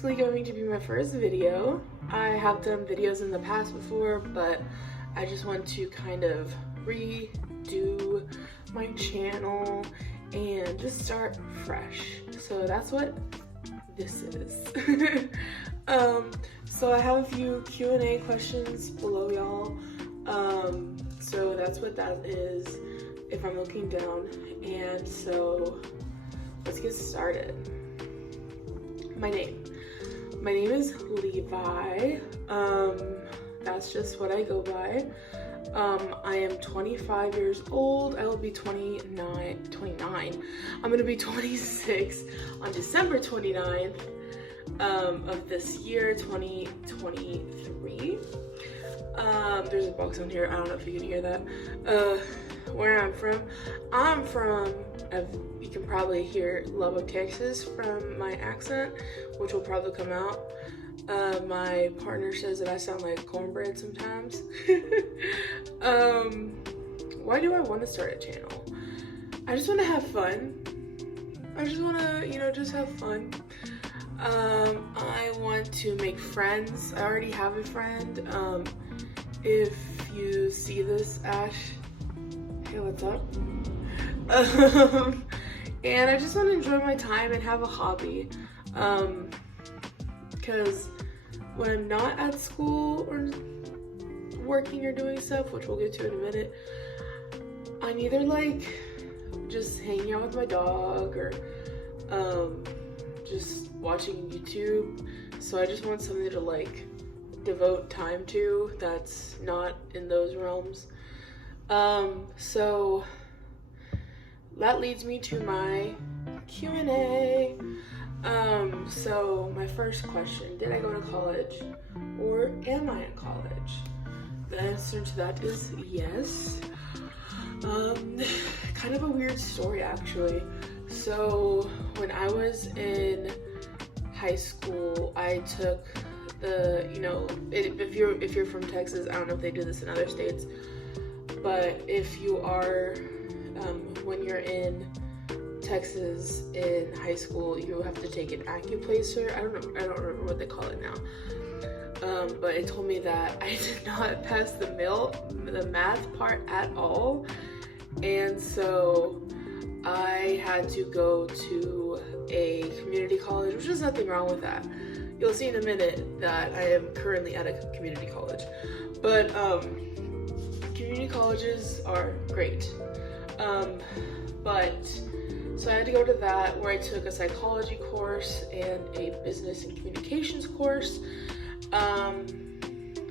basically going to be my first video. I have done videos in the past before, but I just want to kind of redo my channel and just start fresh. So that's what this is. So I have a few Q&A questions below y'all. So that's what that is if I'm looking down. And so let's get started. My name is Levi. That's just what I go by. I am 25 years old. I will be 29. I'm gonna be 26 on December 29th of this year, 2023. There's a box on here. I don't know if you can hear that. Where I'm from, you can probably hear Lubbock, Texas from my accent, which will probably come out. My partner says that I sound like cornbread sometimes. Why do I want to start a channel? I just want to have fun. I just want to, just have fun. I want to make friends. I already have a friend. If you see this, Ash, hey, what's up? And I just want to enjoy my time and have a hobby. Because when I'm not at school or working or doing stuff, which we'll get to in a minute, I'm either like just hanging out with my dog or just watching YouTube. So I just want something to like devote time to that's not in those realms. So that leads me to my Q&A. So my first question, did I go to college or am I in college? The answer to that is yes. Kind of a weird story actually. So when I was in high school, I took the, if you're from Texas, I don't know if they do this in other states, but if you are, when you're in Texas in high school, you have to take an acuplacer. I don't remember what they call it now. But it told me that I did not pass the math part at all. And so I had to go to a community college, which is nothing wrong with that. You'll see in a minute that I am currently at a community college. But community colleges are great. So I had to go to that, where I took a psychology course and a business and communications course. And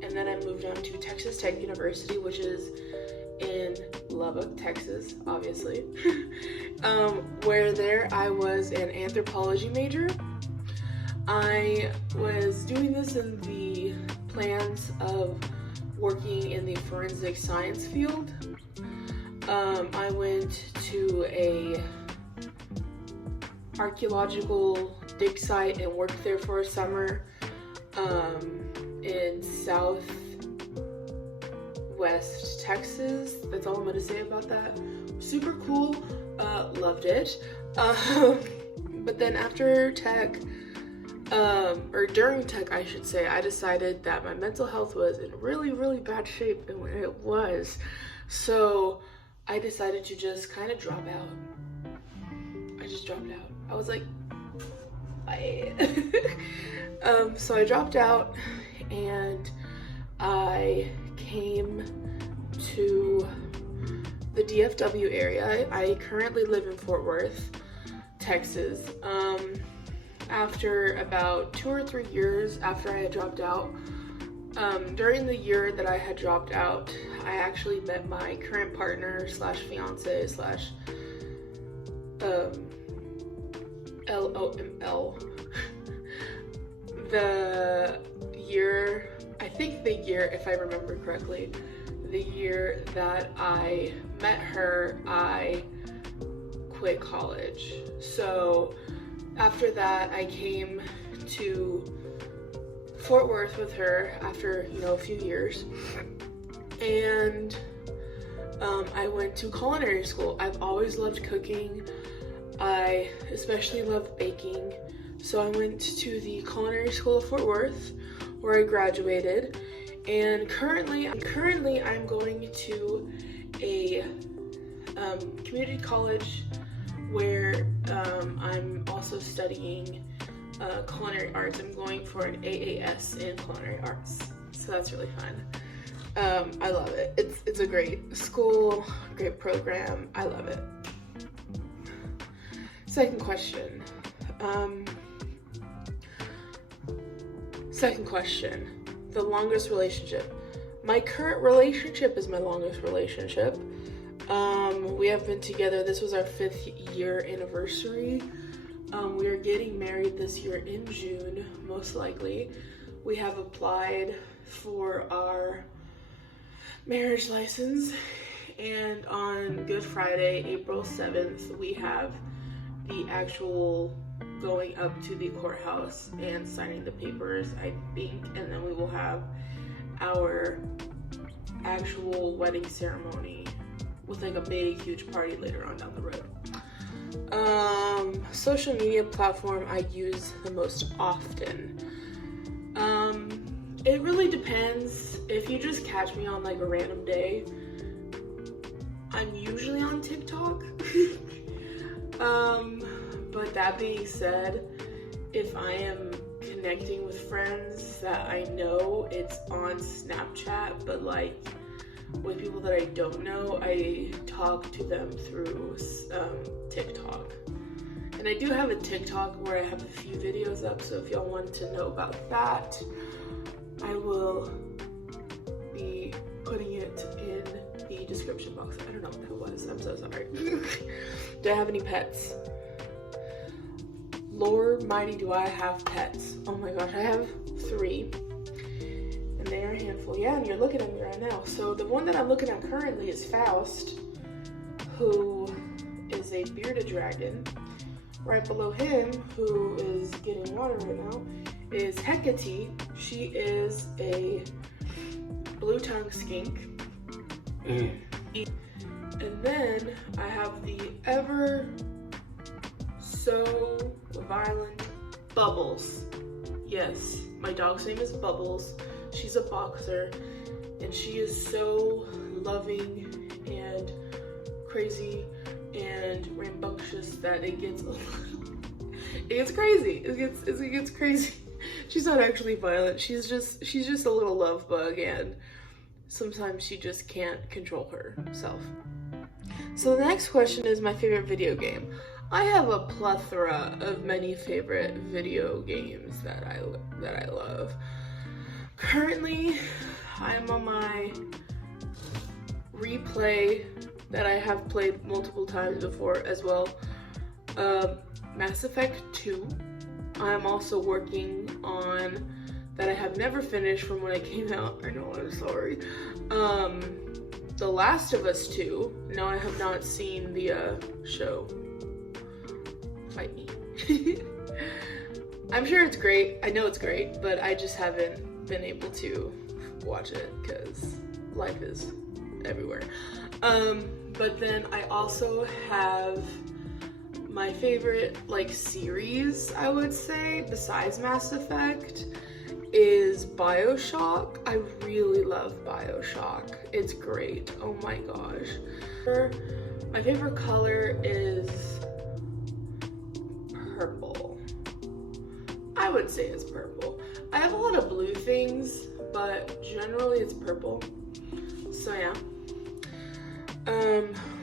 then I moved on to Texas Tech University, which is in Lubbock, Texas, obviously. Where there I was an anthropology major. I was doing this in the plans of working in the forensic science field. I went to a archaeological dig site and worked there for a summer in southwest Texas. That's all I'm gonna say about that. Super cool, loved it. But then after tech, or during tech I should say, I decided that my mental health was in really, really bad shape, and it was. So I decided to just kind of drop out. I just dropped out. I was like, bye. So I dropped out and I came to the DFW area. I currently live in Fort Worth, Texas. After about 2 or 3 years after I had dropped out, during the year that I had dropped out, I actually met my current partner slash fiance slash LOML. The year, if I remember correctly, the year that I met her, I quit college. So after that, I came to Fort Worth with her after, a few years. And I went to culinary school. I've always loved cooking. I especially love baking. So I went to the Culinary School of Fort Worth, where I graduated, and currently I'm going to a community college where I'm also studying culinary arts. I'm going for an AAS in culinary arts, so that's really fun. I love it. It's a great school, great program. I love it. Second question. The longest relationship. My current relationship is my longest relationship. We have been together. This was our 5th year anniversary. We are getting married this year in June, most likely. We have applied for our marriage license, and on Good Friday, April 7th, we have the actual going up to the courthouse and signing the papers, I think, and then we will have our actual wedding ceremony with like a big huge party later on down the road. Social media platform I use the most often. It really depends. If you just catch me on like a random day, I'm usually on TikTok. But that being said, if I am connecting with friends that I know, it's on Snapchat, but like with people that I don't know, I talk to them through TikTok. And I do have a TikTok where I have a few videos up, so if y'all want to know about that, I will be putting it in the description box. I don't know what that was. I'm so sorry. Do I have any pets? Lord mighty, do I have pets? Oh my gosh, I have 3. And they are a handful. Yeah, and you're looking at me right now. So the one that I'm looking at currently is Faust, who is a bearded dragon. Right below him, who is getting water right now, is Hecate. She is a blue tongue skink. And then I have the ever so violent Bubbles. Yes, my dog's name is Bubbles. She's a boxer, and she is so loving and crazy and rambunctious that it gets crazy. It gets crazy. She's not actually violent. She's just a little love bug, and sometimes she just can't control herself. So the next question is my favorite video game. I have a plethora of many favorite video games that I love. Currently, I'm on my replay that I have played multiple times before as well. Mass Effect 2. I'm also working on that I have never finished from when it came out. I know, I'm sorry. The Last of Us 2. No, I have not seen the show. Fight me. I'm sure it's great. I know it's great, but I just haven't been able to watch it because life is everywhere. But then I also have my favorite like series, I would say, besides Mass Effect, is BioShock. I really love BioShock. It's great. Oh my gosh. My favorite color is purple. I would say it's purple. I have a lot of blue things, but generally it's purple. So yeah.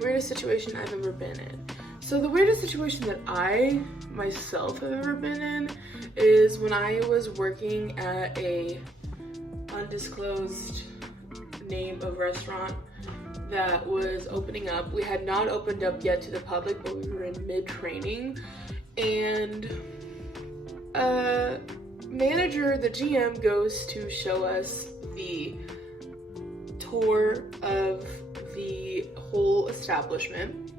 Weirdest situation I've ever been in. So the weirdest situation that I myself have ever been in is when I was working at a undisclosed name of restaurant that was opening up. We had not opened up yet to the public, but we were in mid-training, and manager, the GM, goes to show us the tour of the whole establishment,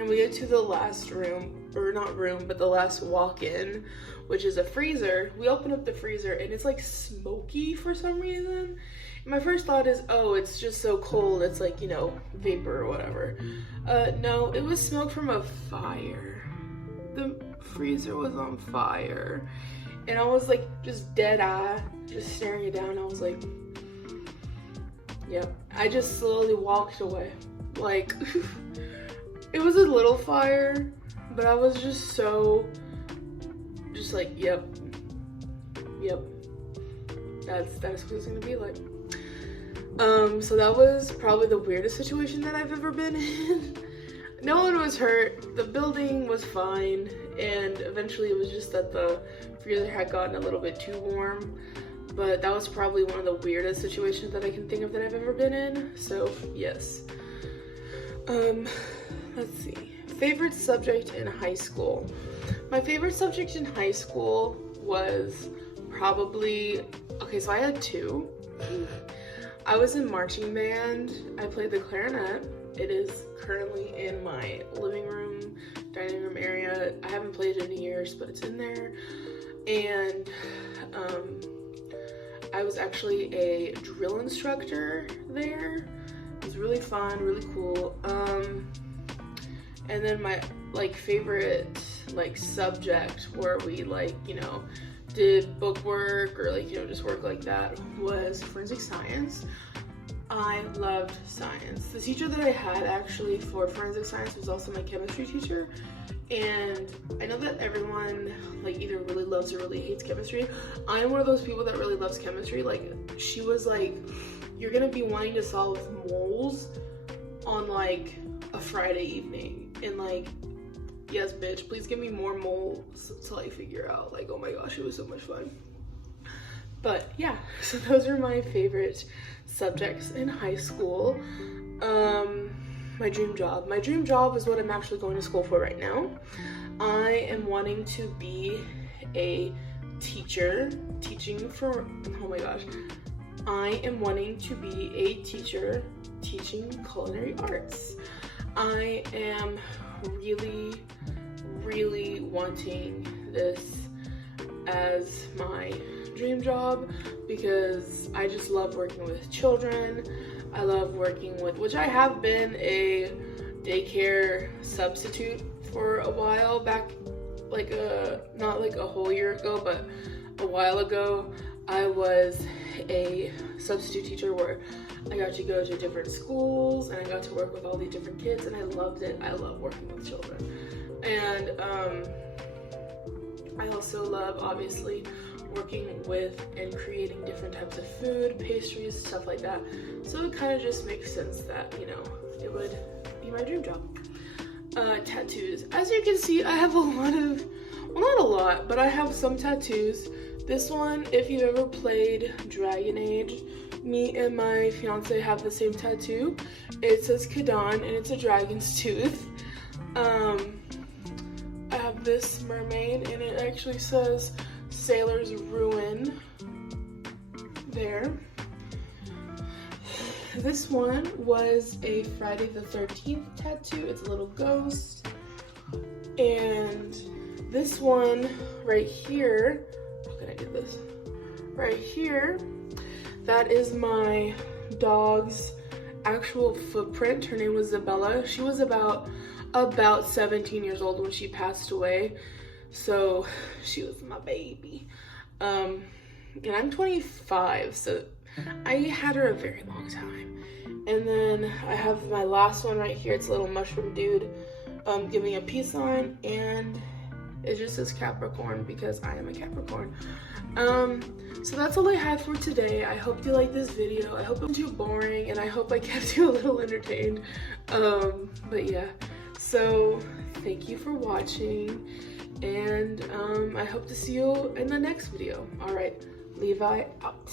and we get to the last room, or not room, but the last walk-in, which is a freezer. We open up the freezer and it's like smoky for some reason. And my first thought is, oh, it's just so cold, it's like, you know, vapor or whatever. No, it was smoke from a fire. freezer was on fire. And I was like, just dead eye, just staring it down. I was like, yep. I just slowly walked away. Like, it was a little fire, but I was just so, just like, yep. That's what it's gonna be like. So that was probably the weirdest situation that I've ever been in. No one was hurt, the building was fine, and eventually it was just that the freezer had gotten a little bit too warm. But that was probably one of the weirdest situations that I can think of that I've ever been in, so yes. Let's see. Favorite subject in high school. My favorite subject in high school was probably, okay, so I had two. I was in marching band. I played the clarinet. It is currently in my living room, dining room area. I haven't played it in years, but it's in there. And I was actually a drill instructor there. It was really fun, really cool. And then my favorite subject where we did book work or just work like that was forensic science. I loved science. The teacher that I had actually for forensic science was also my chemistry teacher. And I know that everyone either really loves or really hates chemistry. I'm one of those people that really loves chemistry. She was like, you're gonna be wanting to solve moles on a Friday evening. And yes bitch, please give me more moles to figure out. Oh my gosh, it was so much fun. But yeah, so those are my favorite subjects in high school. My dream job. My dream job is what I'm actually going to school for right now. I am wanting to be a teacher, oh my gosh. I am wanting to be a teacher teaching culinary arts. I am really wanting this as my dream job because I just love working with children. I love working with, which I have been a daycare substitute for a while back, not a whole year ago, but a while ago. I was a substitute teacher where I got to go to different schools and I got to work with all these different kids, and I loved it. I love working with children. And I also love, obviously, working with and creating different types of food, pastries, stuff like that. So it kind of just makes sense that, it would be my dream job. Tattoos. As you can see, I have a lot of, well, not a lot, but I have some tattoos. This one, if you ever played Dragon Age, me and my fiance have the same tattoo. It says Kadan and it's a dragon's tooth. I have this mermaid and it actually says Sailor's Ruin there. This one was a Friday the 13th tattoo. It's a little ghost. And this one right here, how can I do this? Right here, that is my dog's actual footprint. Her name was Isabella. She was about 17 years old when she passed away. So she was my baby. And I'm 25, so I had her a very long time. And then I have my last one right here. It's a little mushroom dude giving a peace sign, and it just says Capricorn because I am a Capricorn. So that's all I had for today. I hope you liked this video. I hope it wasn't too boring, and I hope I kept you a little entertained. But yeah, so thank you for watching, and I hope to see you in the next video. All right, Levi out.